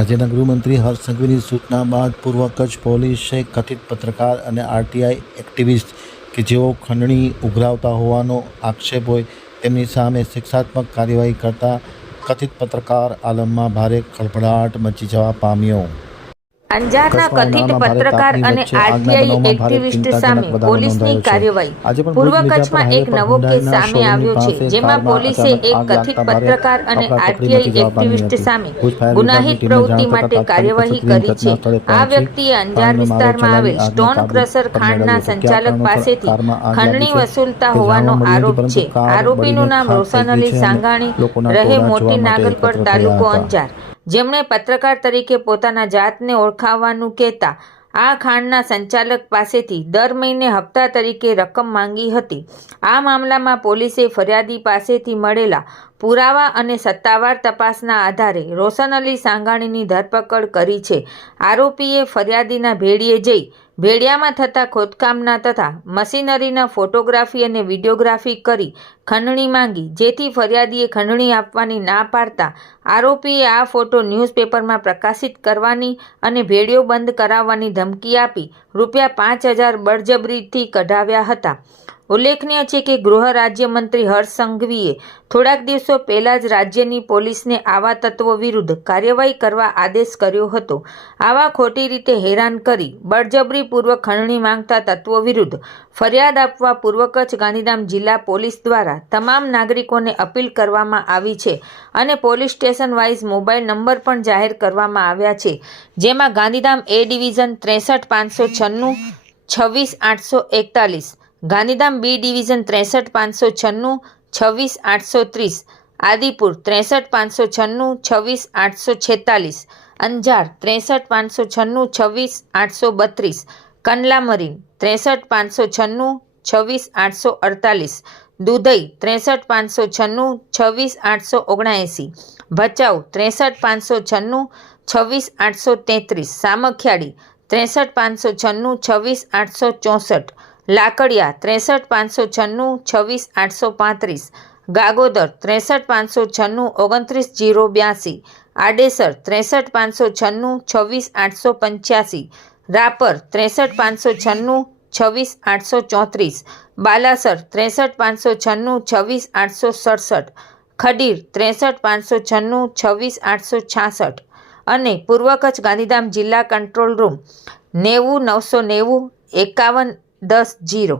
રાજ્યના ગૃહમંત્રી હર્ષ સંઘવીની સૂચના બાદ પૂર્વ કચ્છ પોલીસે કથિત પત્રકાર અને આરટીઆઈ એક્ટિવિસ્ટ કે જેઓ ખંડણી ઉઘરાવતા હોવાનો આક્ષેપ હોય તેમની સામે શિક્ષાત્મક કાર્યવાહી કરતા કથિત પત્રકાર આલમમાં ભારે ખળભળાટ મચી જવા પામ્યો। અંજારના કથિત પત્રકાર અને આરટીઆઈ એક્ટિવિસ્ટ સામે પોલીસની કાર્યવાહી। પૂર્વ કચ્છમાં એક નવો કેસ સામે આવ્યો છે, જેમાં પોલીસે એક કથિત પત્રકાર અને આરટીઆઈ એક્ટિવિસ્ટ સામે ગુનાહિત પ્રવૃત્તિ માટે કાર્યવાહી કરી છે। આ વ્યક્તિએ અંજાર વિસ્તારમાં આવેલ સ્ટોન ક્રશર ખાંડના સંચાલક પાસેથી ખંડણી વસૂલતા હોવાનો આરોપ છે। આરોપીનું નામ રોશન અલી સાંગાણી, રહે મોટી નાગલપર, તાલુકો અંજાર, જેમણે પત્રકાર તરીકે પોતાના જાતને ઓળખાવવાનું કહેતા આ ખાંડના સંચાલક પાસેથી દર મહિને હપ્તા તરીકે રકમ માંગી હતી। આ મામલામાં પોલીસે ફરિયાદી પાસેથી મળેલા પુરાવા અને સત્તાવાર તપાસના આધારે રોશન અલી સાંગાણીની ધરપકડ કરી છે। આરોપીએ ફરિયાદીના ભેળીએ જઈ ભેળિયામાં થતા ખોદકામના તથા મશીનરીના ફોટોગ્રાફી અને વિડીયોગ્રાફી કરી ખંડણી માંગી, જેથી ફરિયાદીએ ખંડણી આપવાની ના પાડતા આરોપીએ આ ફોટો ન્યૂઝપેપરમાં પ્રકાશિત કરવાની અને ભેળિયો બંધ કરાવવાની ધમકી આપી ₹5000 બળજબરીથી કઢાવ્યા હતા। ઉલ્લેખનીય છે કે ગૃહ રાજ્યમંત્રી હર્ષ સંઘવીએ થોડાક દિવસો પહેલા જ રાજ્યની પોલીસને આવા તત્વો વિરુદ્ધ કાર્યવાહી કરવા આદેશ કર્યો હતો। આવા ખોટી રીતે હેરાન કરી બળજબરીપૂર્વક ખંડણી માંગતા તત્વો વિરુદ્ધ ફરિયાદ આપવા પૂર્વ કચ્છ ગાંધીધામ જિલ્લા પોલીસ દ્વારા તમામ નાગરિકોને અપીલ કરવામાં આવી છે અને police station wise mobile number પણ જાહેર કરવામાં આવ્યા છે, જેમાં Gandhidham A division 63596 26841, Gandhidham B division 63596 26830, Adipur 63596 26846, Anjar 63596 26832, Kandla marine 63596 26848, Dudhai 63596 26879, Bhachau 63596 26833, Samakhiyali 63596 26864, Lakadiya 63596 26835, Gagodar 63596 29082, Adesar 63596 26885, Rapar 63596 26834, Balasar 63596 26867, Khadir 63596 26866 અને પૂર્વ કચ્છ ગાંધીધામ જિલ્લા કંટ્રોલ રૂમ 90 990 51 10 0।